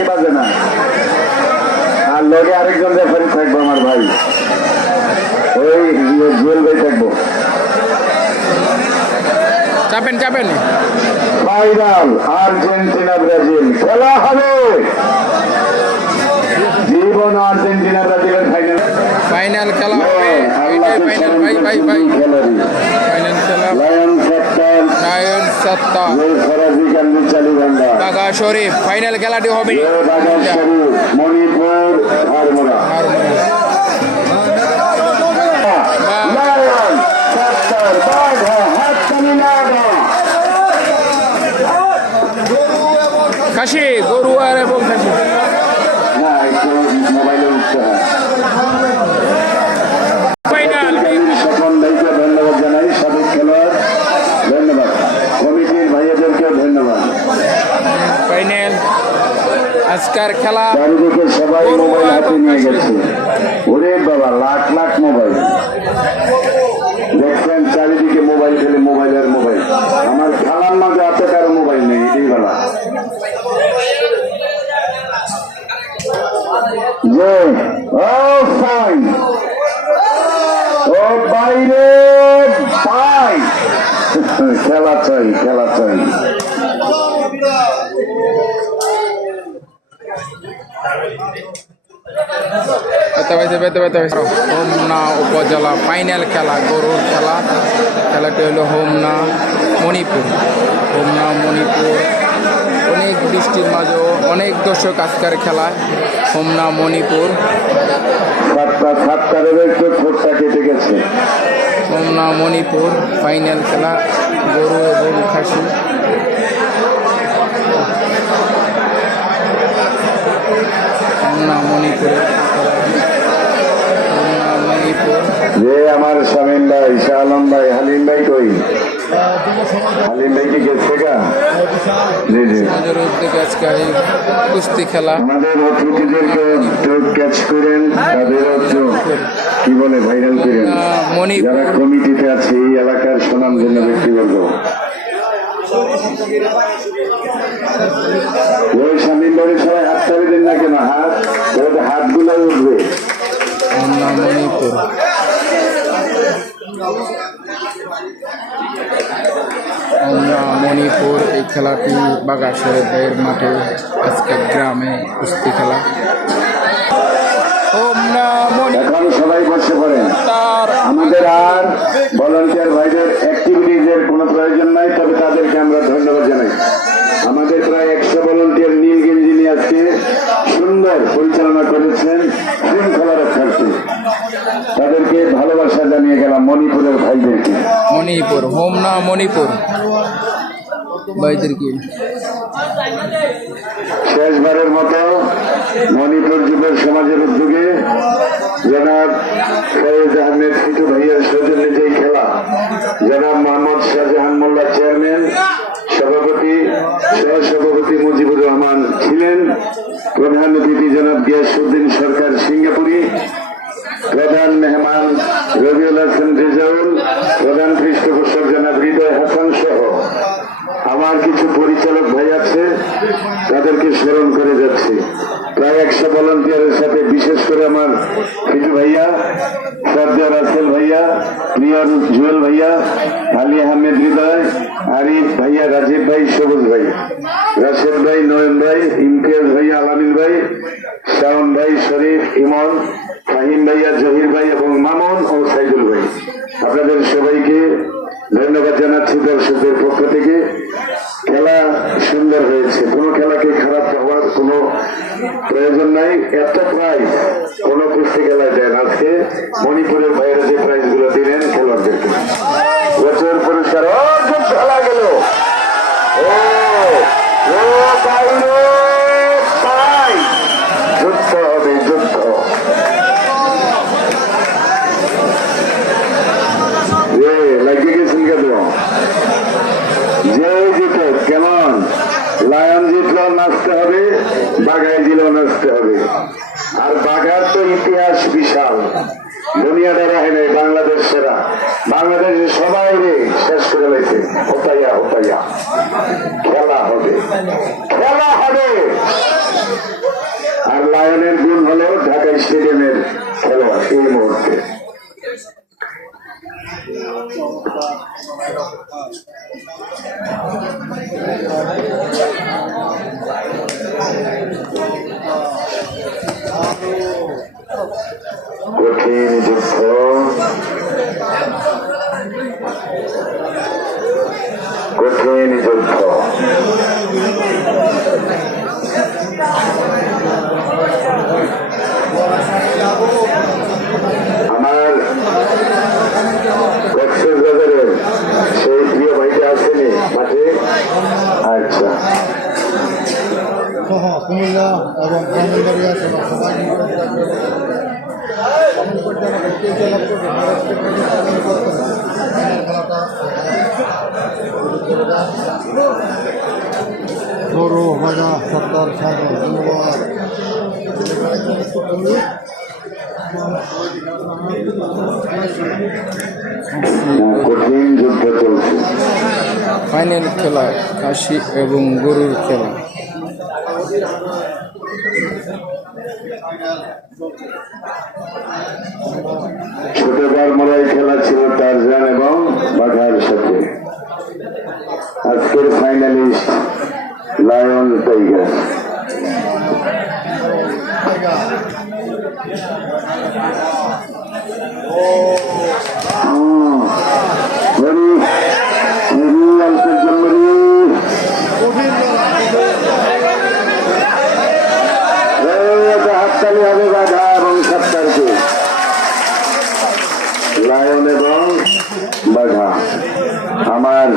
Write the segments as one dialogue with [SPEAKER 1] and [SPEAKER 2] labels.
[SPEAKER 1] নাকি বাজে না। আর লগে আরেকজন রেফারি থাকব আমার ভাই। ওই ইয়ে জুয়েল ভাই থাকব।
[SPEAKER 2] চাপেন চাপেন।
[SPEAKER 1] Final Argentina Brazil. খেলা হবে। জীবন আর্জেন্টিনা ব্রাজিলের ফাইনাল
[SPEAKER 2] ফাইনাল খেলা হবে। ফাইনাল ভাই ভাই ভাই খেলা
[SPEAKER 1] লায়ন
[SPEAKER 2] সত্তা। শরীফ ফাইনাল খেলাটি হবে।
[SPEAKER 1] মণিপুর
[SPEAKER 2] খাসি গরু আর এবং খাসি
[SPEAKER 1] না মোবাইলে উঠতে হয়
[SPEAKER 2] ফাইনাল
[SPEAKER 1] সকল ভাইকে ধন্যবাদ জানাই সাবেক খেলোয়াড় ধন্যবাদ কমিটির ভাইয়াদেরকেও ধন্যবাদ
[SPEAKER 2] ফাইনাল আজকের খেলা
[SPEAKER 1] চারিদিকে সবাই মোবাইল হাতে নিয়ে গেছে। ওরে বাবা, লাখ লাখ মোবাইল। দেখছেন, চারিদিকে মোবাইল খেলে মোবাইল আর মোবাইল। আমার খেলার মাঝে এত কারও মোবাইল নেই এটাই বেলা। খেলা চাই খেলা চাই।
[SPEAKER 2] বেতে বেতে বেতে বেতে হোমনা উপজেলা ফাইনাল খেলা গরুর খেলা। খেলাটি হলো হোমনা মণিপুর। হোমনা মণিপুর। অনেক বৃষ্টির মাঝেও অনেক দর্শক আজকের খেলা হোমনা মণিপুর।
[SPEAKER 1] কেটে গেছে।
[SPEAKER 2] হোমনা মণিপুর ফাইনাল খেলা গরু এবং খাসি। হোমনা মণিপুরের
[SPEAKER 1] যে আমার স্বামীন ভাই শাহ আলম ভাই হালিম ভাই কই? হালিম ভাই কি গেছে গা? জি জি।
[SPEAKER 2] আমাদের উদ্যোগে আজকে এই কুস্তি খেলা।
[SPEAKER 1] আমাদের অতিথিদেরকে ক্যাচ করেন তাদের কি বলে ভাইরাল করেন। যারা কমিটিতে আছে এই এলাকার সুনাম জন্য ব্যক্তিবর্গ। ওই স্বামীন বাড়ির সবাই হাত তালি দেন না কেন? হাত ওদের হাতগুলো উঠবে।
[SPEAKER 2] হোমনা মণিপুর মণিপুর এই খেলাটি বাগাসের বের মাঠে আজকে গ্রামে কুস্তি খেলা।
[SPEAKER 1] এখন সবাই বসে পড়েন।
[SPEAKER 2] তার
[SPEAKER 1] আমাদের আর ভলান্টিয়ার ভাইদের অ্যাক্টিভিটিজের কোনো প্রয়োজন নাই তবে তাদেরকে আমরা ধন্যবাদ জানাই আমাদের প্রায় একশো ভলান্টিয়ার নীল গেঞ্জি নিয়ে আজকে সুন্দর পরিচালনা করেছেন শৃঙ্খলা রক্ষার্থে তাদেরকে ভালোবাসা জানিয়ে গেলাম মণিপুরের ভাইদেরকে।
[SPEAKER 2] মণিপুর হোমনা মণিপুর? ভাইদেরকে
[SPEAKER 1] শেষবারের মতো মণিপুর যুবের সমাজের উদ্যোগে জনাব ফয়েজ আহমেদ ফিটু ভাইয়ের সৌজন্যে যেই খেলা জনাব মোহাম্মদ শাহজাহান মোল্লা চেয়ারম্যান সভাপতি সহসভাপতি মুজিবুর রহমান ছিলেন। প্রধান অতিথি জনাব গিয়াসুদ্দিন সরকার সিঙ্গাপুরি প্রধান মেহমান রবিউল হাসান রেজাউল, প্রধান পৃষ্ঠপোষক জনাব হৃদয় হাসান সহ আমার কিছু পরিচালক ভাই আছে, তাদেরকে স্মরণ করে যাচ্ছে। প্রায় একশো ভলান্টিয়ারের সাথে, বিশেষ করে আমার ফিটু ভাইয়া সর্দার রাসেল ভাইয়া প্রিয়র জুয়েল ভাইয়া, আলী আহমেদ হৃদয়, আরিফ ভাইয়া, রাজীব ভাই, সবুজ ভাই, রাশেদ ভাই, নয়ন ভাই, ইমতিয়াজ ভাইয়া আলামিন ভাই, শাওন ভাই, শরীফ, ইমন ফাহিম ভাইয়া, জহির ভাই এবং মামুন ও সাইদুল ভাই। আপনাদের সবাইকে ধন্যবাদ জানাচ্ছি দর্শকদের পক্ষ থেকে। খেলা সুন্দর হয়েছে। কোনো খেলাকে খারাপ হওয়ার কোনো প্রয়োজন নাই। এত প্রাইজ কোনো কুস্তি খেলায় দেন আজকে মণিপুরের বাইরে যে প্রাইজগুলো দিলেন খেলোয়াড়দেরকে বছর পুরস্কার খেলা গেল। ও, বাইরে। বাঘায় দিলেও নাচতে হবে। আর বাঘার তো ইতিহাস বিশাল। নাই, বাংলাদেশ সেরা। বাংলাদেশে সবাই রে শেষ করে লাইছে। হতাইয়া হতাইয়া। খেলা হবে। খেলা হবে। আর লায়নের গুণ হলো ঢাকা স্টেডিয়ামের খেলোয়াড় এই মুহূর্তে। কঠিন যুদ্ধ কঠিন যুদ্ধ আমার কক্সবাজারের সেই প্রিয় ভাইটা আসেনি মাঠে আচ্ছা
[SPEAKER 3] সহ কুমিল্লা এবং ব্রাহ্মণবাড়িয়া সহ সবাই গরু ভাজা সত্তর সাগর ধন্যবাদ।
[SPEAKER 2] ফাইনাল খেলা খাসি এবং গরুর খেলা।
[SPEAKER 1] ছোটবার মরাই খেলা ছিল টারজান এবং বাঘার সাথে। আজকের finalist lion tiger Hari Hari অল্পের জন্য হাততালি হবে বাঘা এবং সত্তারকে লায়ন এবং বাঘা। আমার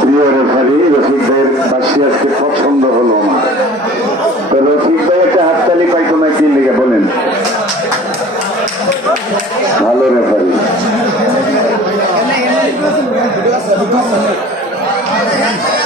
[SPEAKER 1] প্রিয় রেফারি রফিক ভাইয়ের পাশে আজকে পছন্দ হলো আমার তো রফিক ভাই একটা হাততালি পাইতো না কি লিখে বলেন। ভালো রেফারি আহ,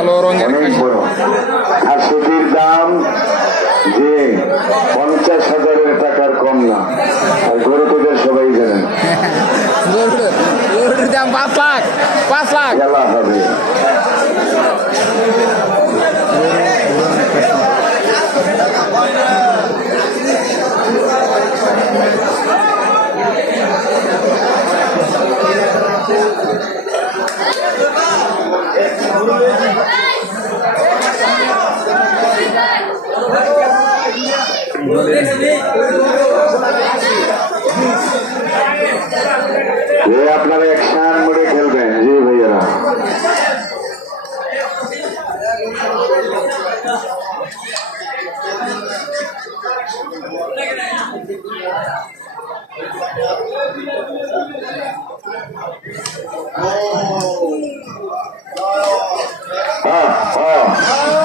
[SPEAKER 1] কালো
[SPEAKER 2] রঙের
[SPEAKER 1] বড়। খাসিটির দাম যে পঞ্চাশ হাজারের টাকার কম না। আর গরু তোদের সবাই জানেন।
[SPEAKER 2] গরুর গরুর দাম পাঁচ লাখ পাঁচ লাখ।
[SPEAKER 1] খেলা হবে। এ আপনারা একসান মোড়ে খেলবেন জি ভাইয়ারা হ্যাঁ হ্যাঁ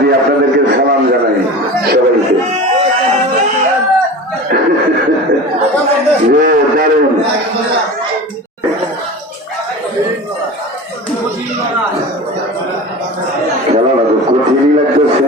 [SPEAKER 1] দিয়ে আপনাদেরকে সালাম জানাই সবাইকে। দারুণ। খেলাটা তো কঠিনই লাগতেছে।